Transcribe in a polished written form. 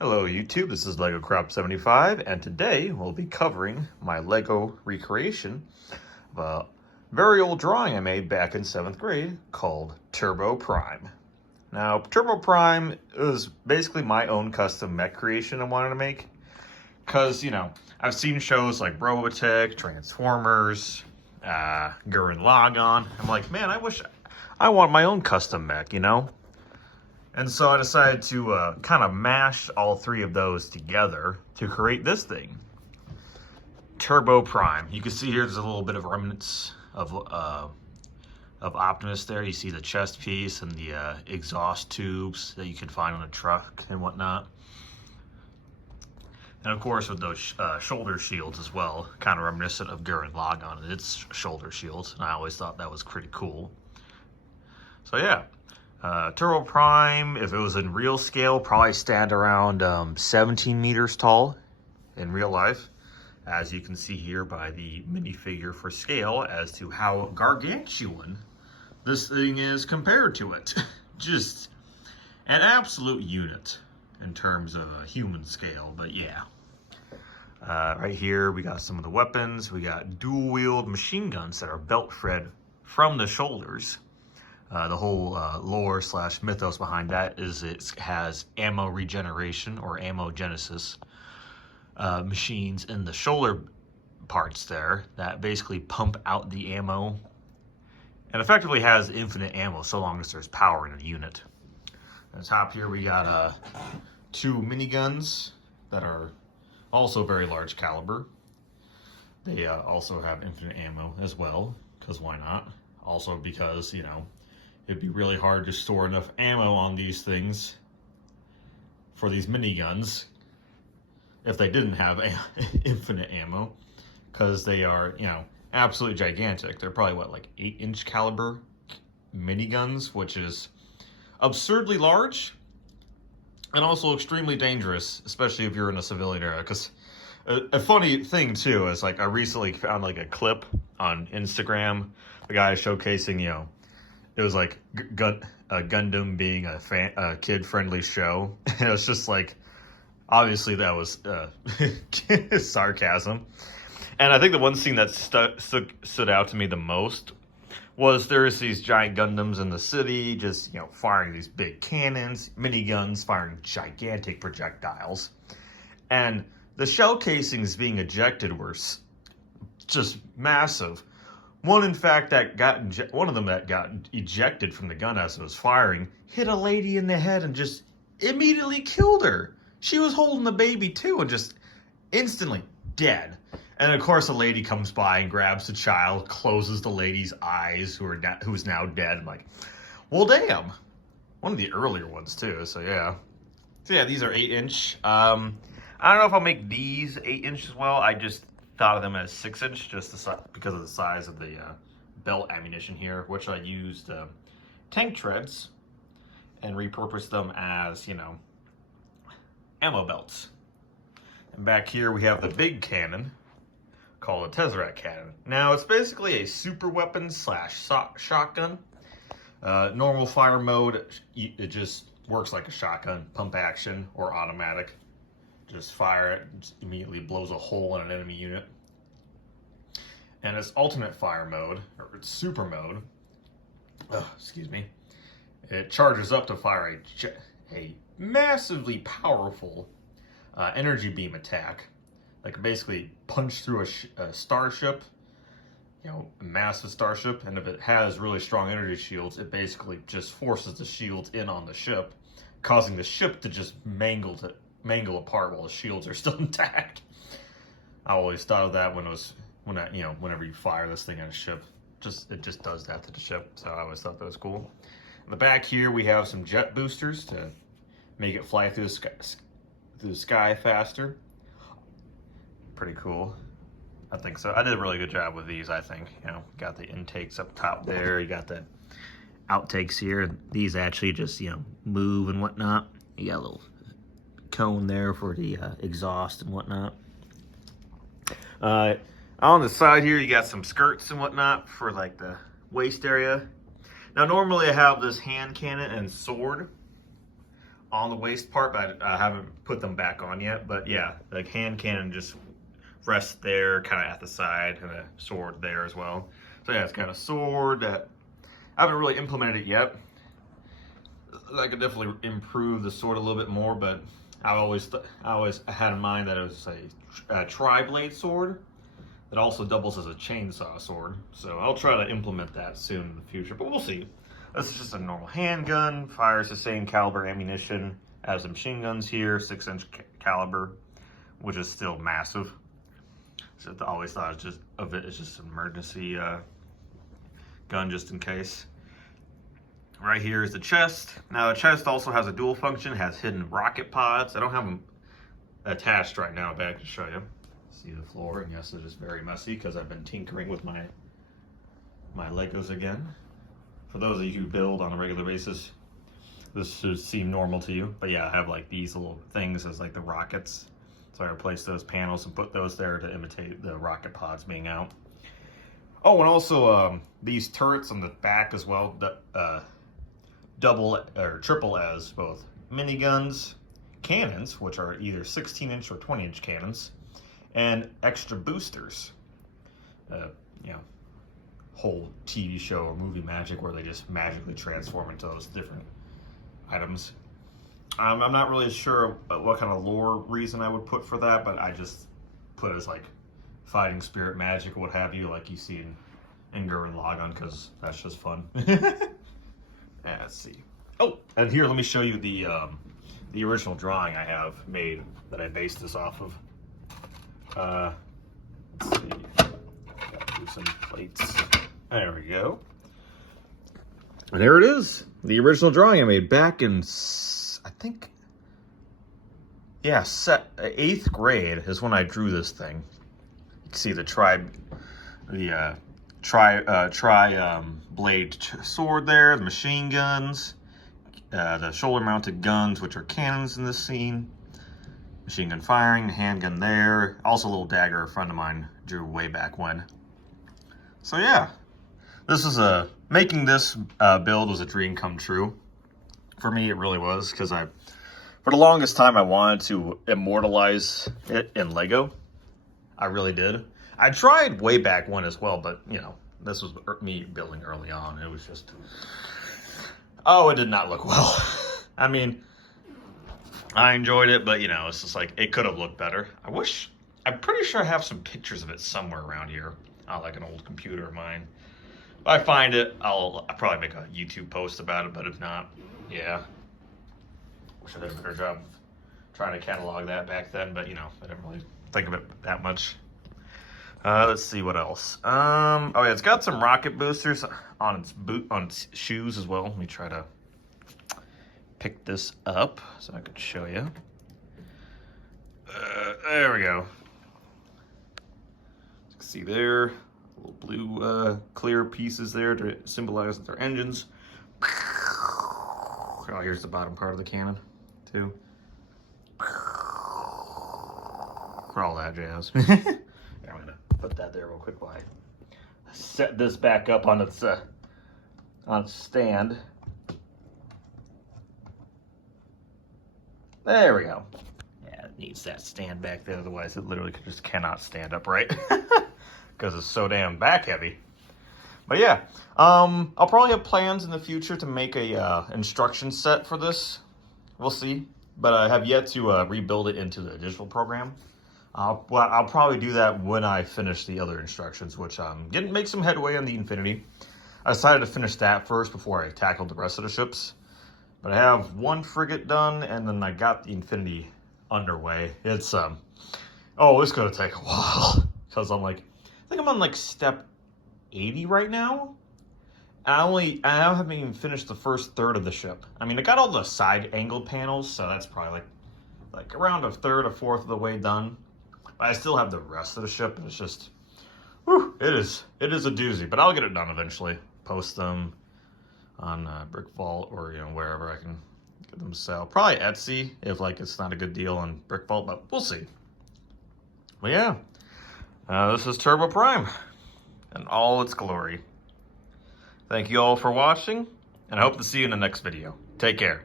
Hello YouTube, this is Lego Crop 75, and today we'll be covering my Lego recreation of a very old drawing I made back in 7th grade called Turbo Prime. Now, Turbo Prime is basically my own custom mech creation I wanted to make, because, I've seen shows like Robotech, Transformers, Gurren Lagann. I'm like, man, I want my own custom mech, And so I decided to kind of mash all three of those together to create this thing, Turbo Prime. You can see here there's a little bit of remnants of Optimus there. You see the chest piece and the exhaust tubes that you can find on a truck and whatnot. And of course with those shoulder shields as well, kind of reminiscent of Gurren Lagann and its shoulder shields. And I always thought that was pretty cool. So yeah. Turbo Prime, if it was in real scale, probably stand around 17 meters tall in real life, as you can see here by the minifigure for scale as to how gargantuan this thing is compared to it. Just an absolute unit in terms of a human scale, but yeah. Right here we got some of the weapons. We got dual-wield machine guns that are belt-fed from the shoulders. The whole lore / mythos behind that is it has ammo regeneration or ammo genesis machines in the shoulder parts there that basically pump out the ammo and effectively has infinite ammo so long as there's power in the unit. At the top here we got 2 miniguns that are also very large caliber. They also have infinite ammo as well, because why not? Also because, it'd be really hard to store enough ammo on these things for these miniguns if they didn't have infinite ammo, because they are, absolutely gigantic. They're probably, like 8-inch caliber miniguns, which is absurdly large and also extremely dangerous, especially if you're in a civilian area. Because a funny thing, too, is, I recently found, a clip on Instagram, the guy showcasing, it was like Gundam being a kid-friendly show. And it was just obviously that was sarcasm. And I think the one scene that stood out to me the most was there's these giant Gundams in the city, just, firing these big cannons, miniguns firing gigantic projectiles. And the shell casings being ejected were just massive. One of them that got ejected from the gun as it was firing hit a lady in the head and just immediately killed her. She was holding the baby too and just instantly dead. And of course, a lady comes by and grabs the child, closes the lady's eyes, who's now dead. I'm like, well, damn. One of the earlier ones too. So yeah. These are 8-inch. I don't know if I'll make these 8-inch as well. I just thought of them as 6-inch just because of the size of the belt ammunition here, which I used tank treads and repurposed them as, ammo belts. And back here we have the big cannon called a Tesseract cannon. Now it's basically a super weapon / shotgun. Normal fire mode, it just works like a shotgun, pump action or automatic. Just fire it, just immediately blows a hole in an enemy unit. And its alternate fire mode, or its super mode, it charges up to fire a massively powerful energy beam attack that can basically punch through a starship, a massive starship, and if it has really strong energy shields, it basically just forces the shields in on the ship, causing the ship to just mangle apart while the shields are still intact. I always thought of that whenever you fire this thing at a ship, it just does that to the ship. So I always thought that was cool. In the back here we have some jet boosters to make it fly through the sky faster. Pretty cool. I think so. I did a really good job with these, I think. Got the intakes up top there. You got the outtakes here. These actually just, move and whatnot. You got a little cone there for the exhaust and whatnot. On the side here, you got some skirts and whatnot for the waist area. Now, normally I have this hand cannon and sword on the waist part, but I haven't put them back on yet. But yeah, the hand cannon just rests there, kind of at the side, and a sword there as well. So yeah, it's got a sword that I haven't really implemented it yet. I could definitely improve the sword a little bit more, but I always had in mind that it was a tri-blade sword that also doubles as a chainsaw sword. So I'll try to implement that soon in the future, but we'll see. This is just a normal handgun, fires the same caliber ammunition as the machine guns here, 6-inch caliber, which is still massive. So I always thought it's just an emergency gun just in case. Right here is the chest. Now the chest also has a dual function, has hidden rocket pods. I don't have them attached right now, but I can show you. See the floor, and yes, it is very messy because I've been tinkering with my Legos again. For those of you who build on a regular basis, this should seem normal to you. But yeah, I have like these little things as like the rockets. So I replaced those panels and put those there to imitate the rocket pods being out. Oh, and also these turrets on the back as well, double or triple as both miniguns, cannons, which are either 16-inch or 20-inch cannons, and extra boosters. You know, whole TV show or movie magic where they just magically transform into those different items. I'm not really sure what kind of lore reason I would put for that, but I just put it as like fighting spirit magic or what have you, like you see in Gurren Lagann, because that's just fun. Let's see. Oh, and here, let me show you the original drawing I have made that I based this off of. Let's see. Gotta do some plates. There we go. And there it is. The original drawing I made back in, I think, yeah, 8th grade is when I drew this thing. You can see the blade sword there, the machine guns, the shoulder-mounted guns, which are cannons in this scene, machine gun firing, handgun there, also a little dagger a friend of mine drew way back when. So yeah, this is making this build was a dream come true. For me, it really was, because for the longest time, I wanted to immortalize it in Lego. I really did. I tried way back when as well, but, you know, this was me building early on. It was just, oh, it did not look well. I mean, I enjoyed it, but, you know, it's just like, it could have looked better. I'm pretty sure I have some pictures of it somewhere around here, like an old computer of mine. If I find it, I'll probably make a YouTube post about it, but if not, yeah. Wish I did a better job of trying to catalog that back then, but, you know, I didn't really think of it that much. Let's see what else. Oh yeah, it's got some rocket boosters on its shoes as well. Let me try to pick this up so I can show you. There we go. You can see there, little blue clear pieces there to symbolize that they're engines. Oh, here's the bottom part of the cannon, too. All that jazz. I'm gonna put that there real quick while I set this back up on its stand. There we go. Yeah, it needs that stand back there, otherwise it literally just cannot stand upright because it's so damn back heavy. But yeah, I'll probably have plans in the future to make a instruction set for this. We'll see, but I have yet to rebuild it into the digital program. I'll probably do that when I finish the other instructions, which make some headway on the Infinity. I decided to finish that first before I tackled the rest of the ships. But I have one frigate done, and then I got the Infinity underway. It's it's gonna take a while because I think I'm on like step 80 right now. I haven't even finished the first third of the ship. I mean, I got all the side angled panels, so that's probably like around a third or fourth of the way done. But I still have the rest of the ship, and it's just, whew, it is a doozy. But I'll get it done eventually. Post them on Brick Vault or wherever I can get them to sell. Probably Etsy if it's not a good deal on Brick Vault, but we'll see. But yeah, this is Turbo Prime in all its glory. Thank you all for watching, and I hope to see you in the next video. Take care.